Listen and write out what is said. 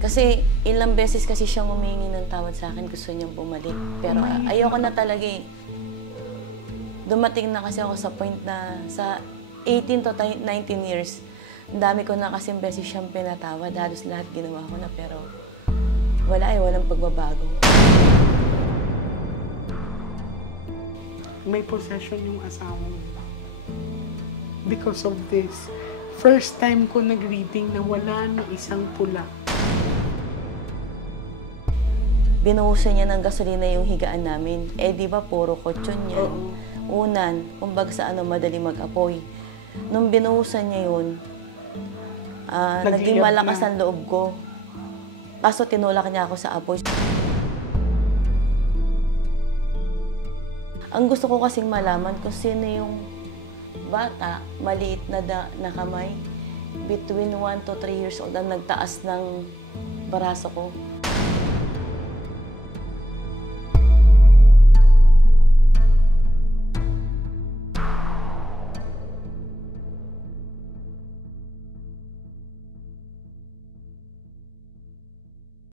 Kasi ilang beses kasi siyang humingi ng tawad sa akin, gusto niyang bumalik. Pero ayoko na talaga eh. Dumating na kasi ako sa point na sa 18 to 19 years, ang dami ko na kasing beses siyang pinatawad. Halos lahat ginawa ko na pero wala eh, walang pagbabago. May possession yung asawa mo. Because of this, first time ko nag-reading na wala ng isang pula. Binuhusan niya ng gasolina yung higaan namin. Eh di ba puro kutsyon yan. Unan, kumbaga sa ano, madali mag-apoy. Nung binuhusan niya yun, naging malakas ang loob ko. Kaso tinulak niya ako sa apoy. Ang gusto ko kasing malaman kung sino yung bata, maliit na kamay, between 1 to 3 years old ang nagtaas ng baraso ko.